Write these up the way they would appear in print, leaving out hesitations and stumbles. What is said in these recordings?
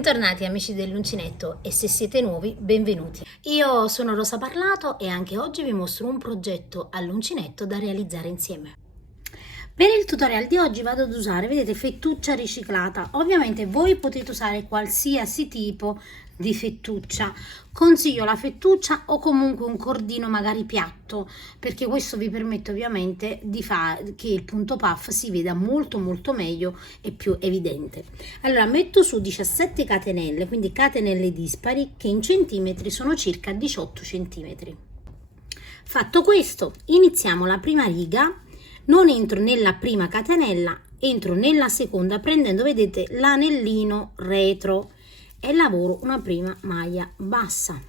Bentornati amici dell'uncinetto e se siete nuovi, benvenuti. Io sono Rosa Parlato e anche oggi vi mostro un progetto all'uncinetto da realizzare insieme. Per il tutorial di oggi vado ad usare, vedete, fettuccia riciclata. Ovviamente voi potete usare qualsiasi tipo di fettuccia. Consiglio la fettuccia o comunque un cordino magari piatto, perché questo vi permette ovviamente di fare che il punto puff si veda molto meglio e più evidente. Allora metto su 17 catenelle, quindi catenelle dispari, che in centimetri sono circa 18 centimetri. Fatto questo, iniziamo la prima riga. Non entro nella prima catenella, entro nella seconda prendendo, vedete, l'anellino retro e lavoro una prima maglia bassa.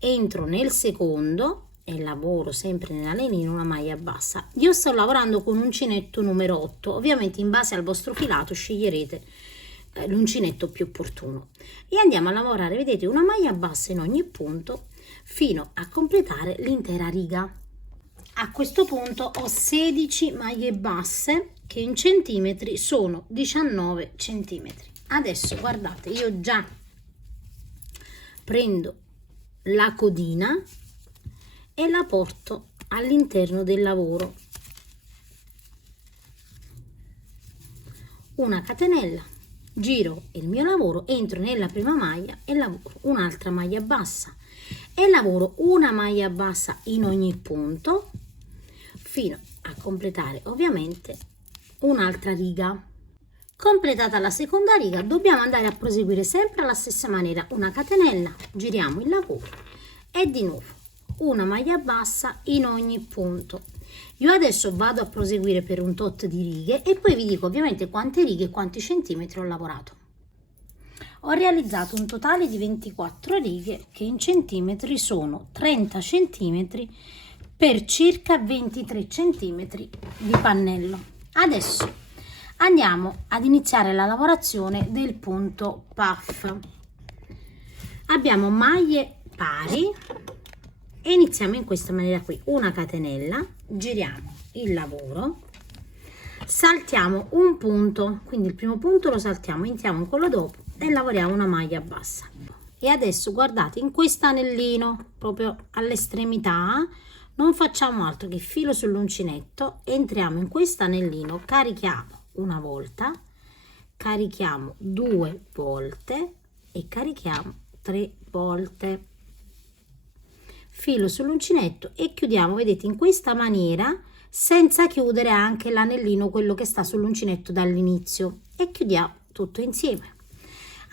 Entro nel secondo e lavoro sempre nell'anellino una maglia bassa. Io sto lavorando con uncinetto numero 8, ovviamente in base al vostro filato sceglierete l'uncinetto più opportuno. E andiamo a lavorare, vedete, una maglia bassa in ogni punto fino a completare l'intera riga. A questo punto ho 16 maglie basse che in centimetri sono 19 centimetri. Adesso guardate, io già prendo la codina e la porto all'interno del lavoro. Una catenella, giro il mio lavoro, entro nella prima maglia e lavoro un'altra maglia bassa e lavoro una maglia bassa in ogni punto fino a completare ovviamente un'altra riga. Completata la seconda riga dobbiamo andare a proseguire sempre alla stessa maniera, una catenella, giriamo il lavoro e di nuovo una maglia bassa in ogni punto. Io adesso vado a proseguire per un tot di righe e poi vi dico ovviamente quante righe e quanti centimetri ho lavorato. Ho realizzato un totale di 24 righe che in centimetri sono 30 centimetri per circa 23 centimetri di pannello. Adesso andiamo ad iniziare la lavorazione del punto puff. Abbiamo maglie pari e iniziamo in questa maniera qui, una catenella, giriamo il lavoro, saltiamo un punto, quindi il primo punto lo saltiamo, entriamo in quello dopo e lavoriamo una maglia bassa. E adesso guardate, in questo anellino proprio all'estremità non facciamo altro che filo sull'uncinetto, entriamo in questo anellino, carichiamo una volta, carichiamo due volte e carichiamo 3 volte, filo sull'uncinetto e chiudiamo, vedete, in questa maniera senza chiudere anche l'anellino, quello che sta sull'uncinetto dall'inizio, e chiudiamo tutto insieme.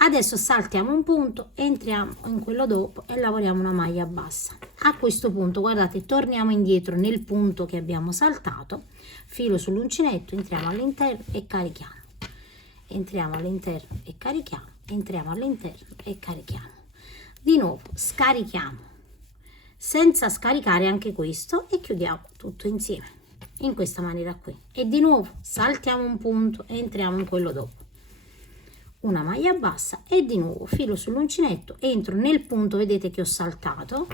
Adesso saltiamo un punto, entriamo in quello dopo e lavoriamo una maglia bassa. A questo punto guardate, torniamo indietro nel punto che abbiamo saltato, filo sull'uncinetto, entriamo all'interno e carichiamo, entriamo all'interno e carichiamo, entriamo all'interno e carichiamo, di nuovo scarichiamo senza scaricare anche questo e chiudiamo tutto insieme in questa maniera qui e di nuovo saltiamo un punto e entriamo in quello dopo, una maglia bassa e di nuovo filo sull'uncinetto, entro nel punto, vedete, che ho saltato,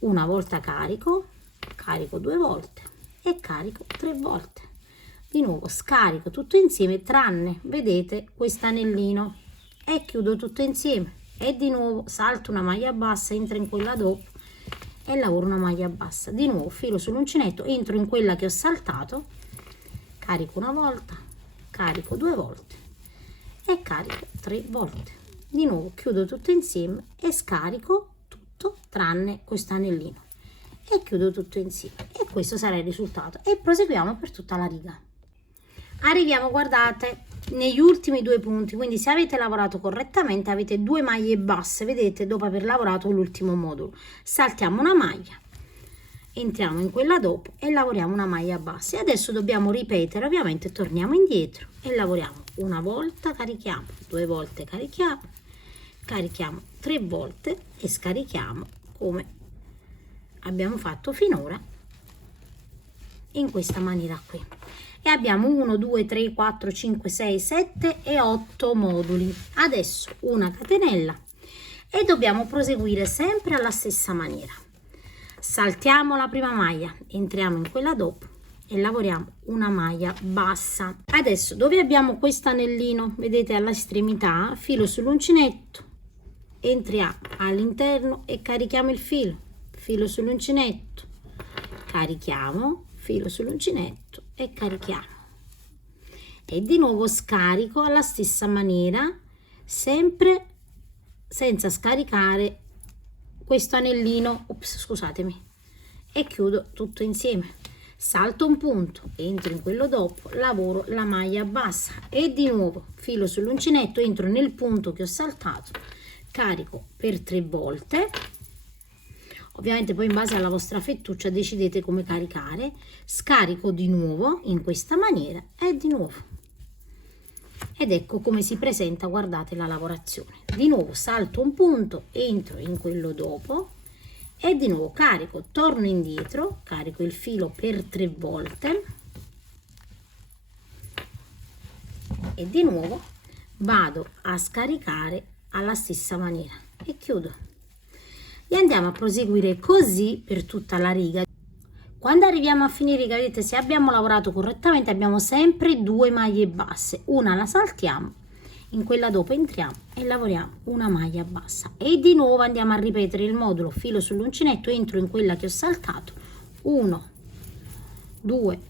una volta carico, carico 2 volte e carico 3 volte, di nuovo scarico tutto insieme tranne, vedete, quest'anellino e chiudo tutto insieme e di nuovo salto una maglia bassa, entro in quella dopo e lavoro una maglia bassa, di nuovo filo sull'uncinetto, entro in quella che ho saltato, carico una volta, carico 2 volte e carico 3 volte, di nuovo chiudo tutto insieme e scarico tutto tranne questo anellino e chiudo tutto insieme e questo sarà il risultato e proseguiamo per tutta la riga. Arriviamo, guardate, negli ultimi 2 punti, quindi se avete lavorato correttamente avete 2 maglie basse, vedete, dopo aver lavorato l'ultimo modulo, saltiamo una maglia, entriamo in quella dopo e lavoriamo una maglia bassa e adesso dobbiamo ripetere, ovviamente torniamo indietro e lavoriamo una volta, carichiamo 2 volte, carichiamo, carichiamo 3 volte e scarichiamo come abbiamo fatto finora in questa maniera qui e abbiamo 1 2 3 4 5 6 7 e 8 moduli. Adesso una catenella e dobbiamo proseguire sempre alla stessa maniera. Saltiamo la prima maglia, entriamo in quella dopo e lavoriamo una maglia bassa. Adesso dove abbiamo questo anellino, vedete all'estremità, filo sull'uncinetto, entriamo all'interno e carichiamo il filo sull'uncinetto, carichiamo, filo sull'uncinetto e carichiamo, e di nuovo scarico alla stessa maniera, sempre senza scaricare questo anellino, ops, scusatemi, e chiudo tutto insieme. Salto un punto, entro in quello dopo, lavoro la maglia bassa e di nuovo filo sull'uncinetto, entro nel punto che ho saltato, carico per 3 volte. Ovviamente poi in base alla vostra fettuccia decidete come caricare, scarico di nuovo in questa maniera e di nuovo. Ed ecco come si presenta, guardate la lavorazione. Di nuovo salto un punto, entro in quello dopo e di nuovo carico, torno indietro, carico il filo per 3 volte e di nuovo vado a scaricare alla stessa maniera e chiudo. E andiamo a proseguire così per tutta la riga. Quando arriviamo a fine riga, vedete, se abbiamo lavorato correttamente abbiamo sempre 2 maglie basse, una la saltiamo, in quella dopo entriamo e lavoriamo una maglia bassa e di nuovo andiamo a ripetere il modulo, filo sull'uncinetto, entro in quella che ho saltato, 1, 2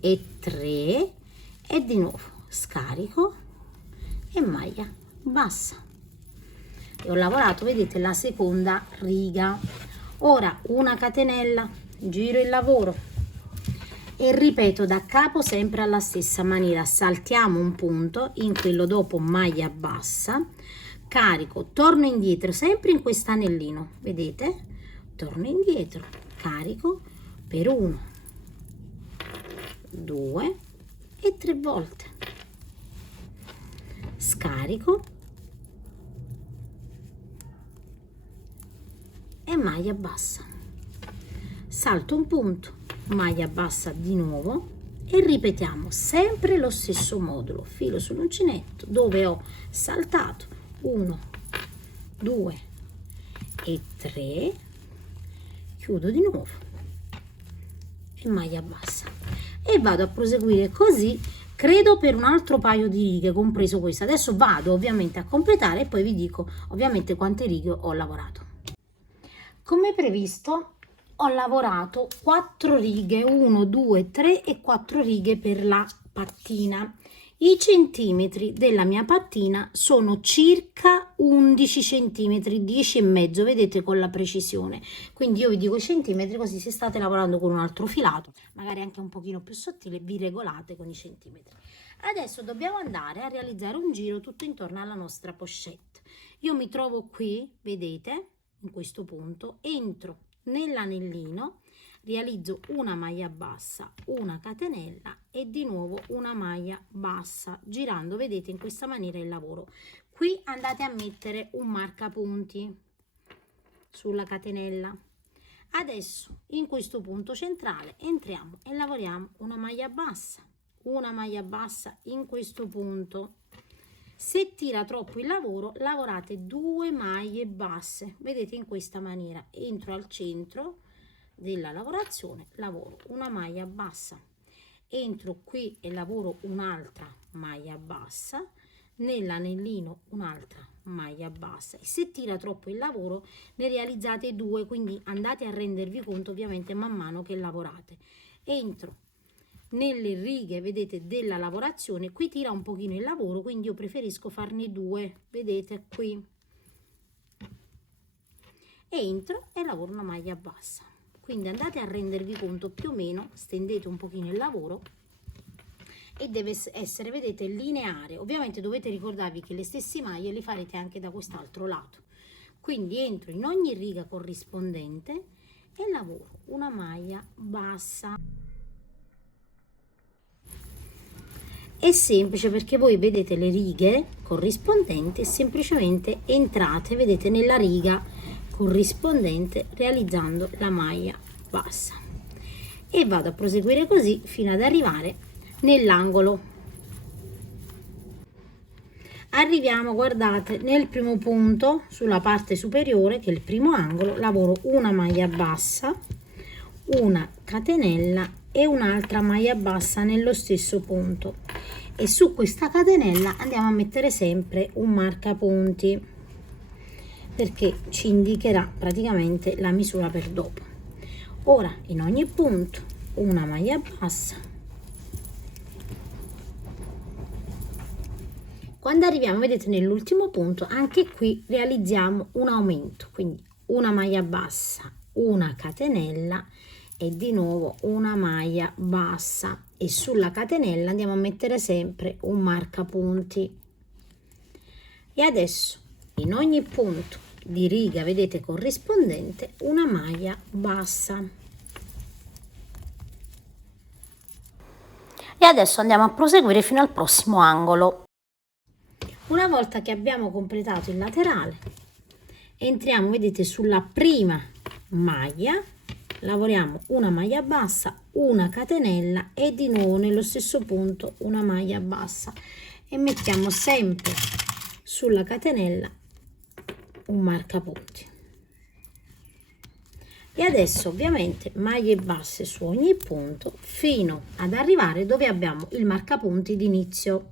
e 3 e di nuovo scarico e maglia bassa. E ho lavorato, vedete, la seconda riga. Ora una catenella, giro il lavoro e ripeto da capo sempre alla stessa maniera, saltiamo un punto, in quello dopo maglia bassa, carico, torno indietro sempre in questo anellino, vedete, torno indietro, carico per 1, 2 e 3 volte, scarico e maglia bassa, salto un punto, maglia bassa di nuovo e ripetiamo sempre lo stesso modulo, filo sull'uncinetto dove ho saltato, 1, 2 e 3, chiudo di nuovo e maglia bassa e vado a proseguire così, credo per un altro paio di righe, compreso questo. Adesso vado ovviamente a completare e poi vi dico ovviamente quante righe ho lavorato. Come previsto ho lavorato 4 righe, 1, 2, 3 e 4 righe per la pattina. I centimetri della mia pattina sono circa 11 centimetri, 10 e mezzo, vedete, con la precisione. Quindi io vi dico i centimetri, così se state lavorando con un altro filato, magari anche un pochino più sottile, vi regolate con i centimetri. Adesso dobbiamo andare a realizzare un giro tutto intorno alla nostra pochette. Io mi trovo qui, vedete, in questo punto, entro nell'anellino, realizzo una maglia bassa, una catenella e di nuovo una maglia bassa, girando, vedete, in questa maniera il lavoro. Qui andate a mettere un marcapunti sulla catenella. Adesso in questo punto centrale entriamo e lavoriamo una maglia bassa in questo punto. Se tira troppo il lavoro, lavorate 2 maglie basse, vedete, in questa maniera. Entro al centro della lavorazione, lavoro una maglia bassa, entro qui e lavoro un'altra maglia bassa, nell'anellino un'altra maglia bassa, e se tira troppo il lavoro ne realizzate 2, quindi andate a rendervi conto ovviamente man mano che lavorate. Entro nelle righe, vedete, della lavorazione, qui tira un pochino il lavoro, quindi io preferisco farne 2, vedete, qui entro e lavoro una maglia bassa. Quindi andate a rendervi conto più o meno, stendete un pochino il lavoro e deve essere, vedete, lineare. Ovviamente dovete ricordarvi che le stesse maglie le farete anche da quest'altro lato. Quindi entro in ogni riga corrispondente e lavoro una maglia bassa. È semplice perché voi vedete le righe corrispondenti, semplicemente entrate, vedete, nella riga corrispondente realizzando la maglia bassa e vado a proseguire così fino ad arrivare nell'angolo. Arriviamo, guardate, nel primo punto sulla parte superiore, che è il primo angolo, lavoro una maglia bassa, una catenella e un'altra maglia bassa nello stesso punto, e su questa catenella andiamo a mettere sempre un marcapunti, perché ci indicherà praticamente la misura per dopo. Ora in ogni punto una maglia bassa. Quando arriviamo, vedete, nell'ultimo punto, anche qui realizziamo un aumento, quindi una maglia bassa, una catenella e di nuovo una maglia bassa, e sulla catenella andiamo a mettere sempre un marcapunti. E adesso in ogni punto di riga, vedete, corrispondente, una maglia bassa. E adesso andiamo a proseguire fino al prossimo angolo. Una volta che abbiamo completato il laterale, entriamo, vedete, sulla prima maglia, lavoriamo una maglia bassa, una catenella e di nuovo nello stesso punto una maglia bassa, e mettiamo sempre sulla catenella un marcapunti. E adesso ovviamente maglie basse su ogni punto fino ad arrivare dove abbiamo il marcapunti d'inizio.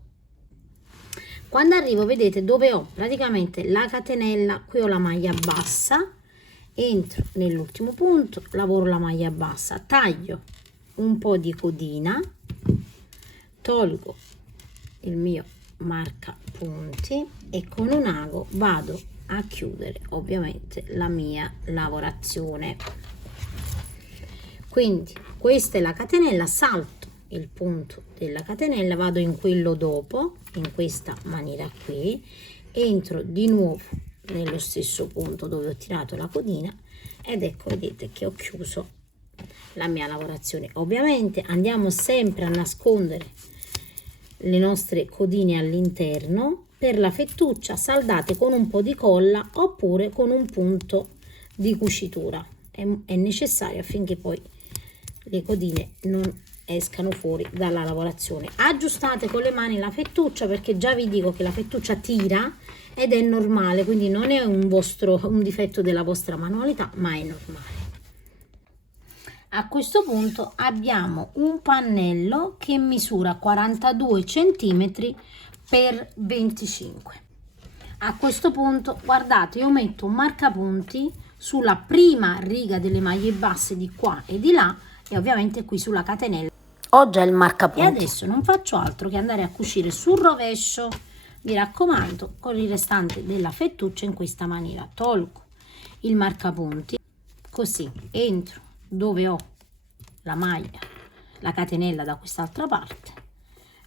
Quando arrivo, vedete, dove ho praticamente la catenella, qui ho la maglia bassa, entro nell'ultimo punto, lavoro la maglia bassa, taglio un po' di codina, tolgo il mio marcapunti e con un ago vado a chiudere ovviamente la mia lavorazione. Quindi questa è la catenella, salto il punto della catenella, vado in quello dopo, in questa maniera qui, entro di nuovo nello stesso punto dove ho tirato la codina, ed ecco, vedete che ho chiuso la mia lavorazione. Ovviamente andiamo sempre a nascondere le nostre codine all'interno. Per la fettuccia saldate con un po' di colla oppure con un punto di cucitura, è necessario affinché poi le codine non escano fuori dalla lavorazione. Aggiustate con le mani la fettuccia, perché già vi dico che la fettuccia tira ed è normale, quindi non è un difetto della vostra manualità, ma è normale. A questo punto abbiamo un pannello che misura 42 cm per 25. A questo punto, guardate, io metto un marcapunti sulla prima riga delle maglie basse di qua e di là, e ovviamente qui sulla catenella ho già il marcapunti. E adesso non faccio altro che andare a cucire sul rovescio, mi raccomando, con il restante della fettuccia in questa maniera. Tolgo il marcapunti, così entro dove ho la maglia, la catenella da quest'altra parte,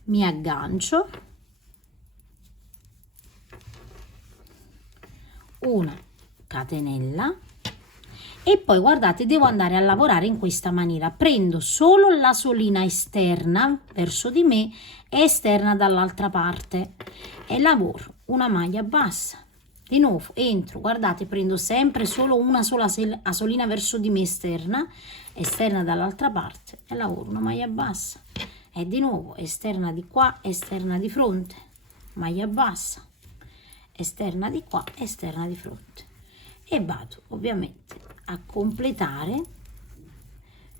mi aggancio, una catenella, e poi guardate, devo andare a lavorare in questa maniera. Prendo solo la solina esterna verso di me e esterna dall'altra parte e lavoro una maglia bassa. Di nuovo entro, guardate, prendo sempre solo una sola asolina verso di me esterna dall'altra parte, e lavoro una maglia bassa, e di nuovo esterna di qua, esterna di fronte, maglia bassa, esterna di qua, esterna di fronte, e vado ovviamente a completare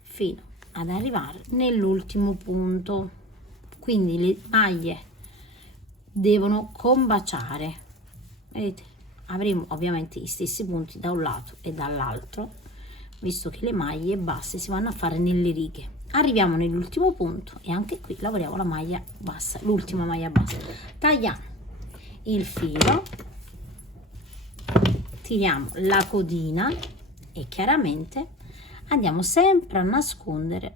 fino ad arrivare nell'ultimo punto. Quindi le maglie devono combaciare, vedete, avremo ovviamente gli stessi punti da un lato e dall'altro, visto che le maglie basse si vanno a fare nelle righe. Arriviamo nell'ultimo punto e anche qui lavoriamo la maglia bassa, l'ultima maglia bassa. Tagliamo il filo, tiriamo la codina e chiaramente andiamo sempre a nascondere.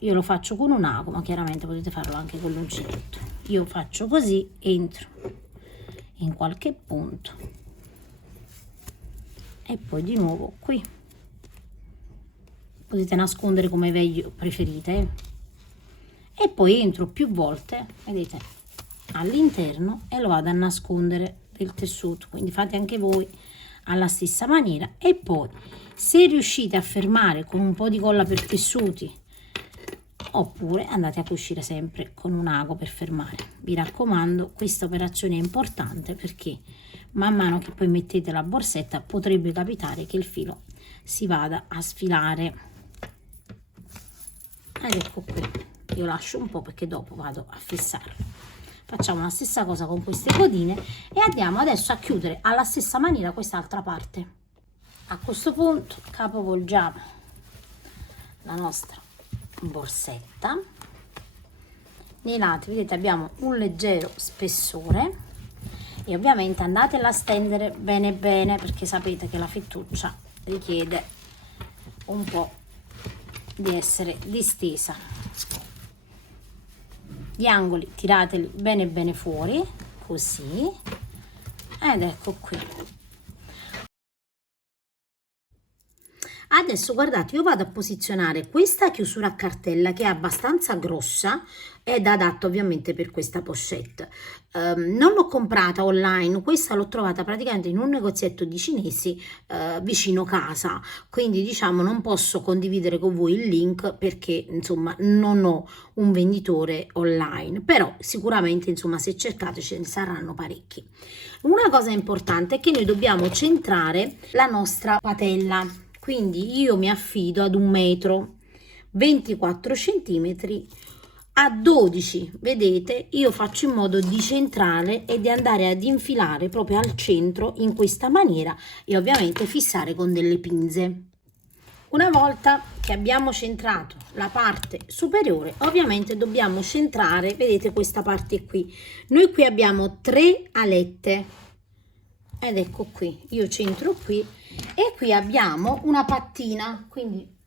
Io lo faccio con un ago, ma chiaramente potete farlo anche con l'uncinetto. Io faccio così, entro in qualche punto e poi di nuovo qui. Potete nascondere come meglio preferite, e poi entro più volte, vedete, all'interno e lo vado a nascondere del tessuto. Quindi fate anche voi alla stessa maniera, e poi se riuscite a fermare con un po' di colla per tessuti, oppure andate a cucire sempre con un ago per fermare. Vi raccomando, questa operazione è importante, perché man mano che poi mettete la borsetta potrebbe capitare che il filo si vada a sfilare. ed ecco qui, io lascio un po' perché dopo vado a fissarlo. Facciamo la stessa cosa con queste codine e andiamo adesso a chiudere alla stessa maniera quest'altra parte. A questo punto capovolgiamo la nostra borsetta, nei lati vedete abbiamo un leggero spessore e ovviamente andatela a stendere bene bene, perché sapete che la fettuccia richiede un po' di essere distesa. Gli angoli tirateli bene bene fuori, così, ed ecco qui. Adesso guardate, io vado a posizionare questa chiusura a cartella che è abbastanza grossa ed adatta ovviamente per questa pochette. Non l'ho comprata online, questa l'ho trovata praticamente in un negozietto di cinesi vicino casa, quindi diciamo non posso condividere con voi il link perché insomma non ho un venditore online, però sicuramente insomma se cercate ce ne saranno parecchi. Una cosa importante è che noi dobbiamo centrare la nostra patella, quindi io mi affido ad 1 metro 24 centimetri a 12, vedete, io faccio in modo di centrare e di andare ad infilare proprio al centro in questa maniera e ovviamente fissare con delle pinze. Una volta che abbiamo centrato la parte superiore, ovviamente dobbiamo centrare, vedete questa parte qui, noi qui abbiamo 3 alette ed ecco qui, io centro qui e qui abbiamo una pattina, quindi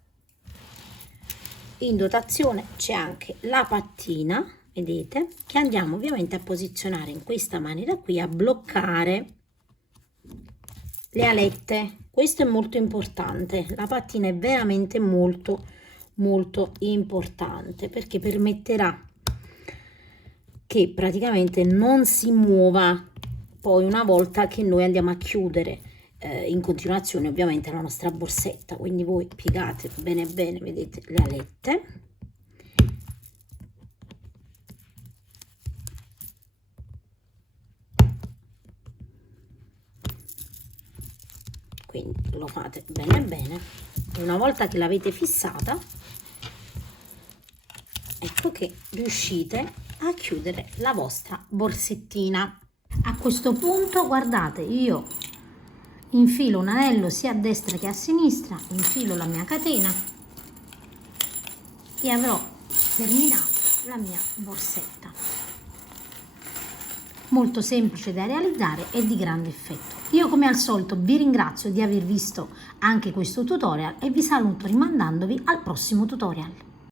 in dotazione c'è anche la pattina, vedete, che andiamo ovviamente a posizionare in questa maniera qui, a bloccare le alette. Questo è molto importante, la pattina è veramente molto importante perché permetterà che praticamente non si muova poi una volta che noi andiamo a chiudere in continuazione ovviamente la nostra borsetta. Quindi voi piegate bene bene, vedete, le alette, quindi lo fate bene bene. Una volta che l'avete fissata, ecco che riuscite a chiudere la vostra borsettina. A questo punto guardate, io infilo un anello sia a destra che a sinistra, infilo la mia catena e avrò terminato la mia borsetta. Molto semplice da realizzare e di grande effetto. Io come al solito vi ringrazio di aver visto anche questo tutorial e vi saluto rimandandovi al prossimo tutorial.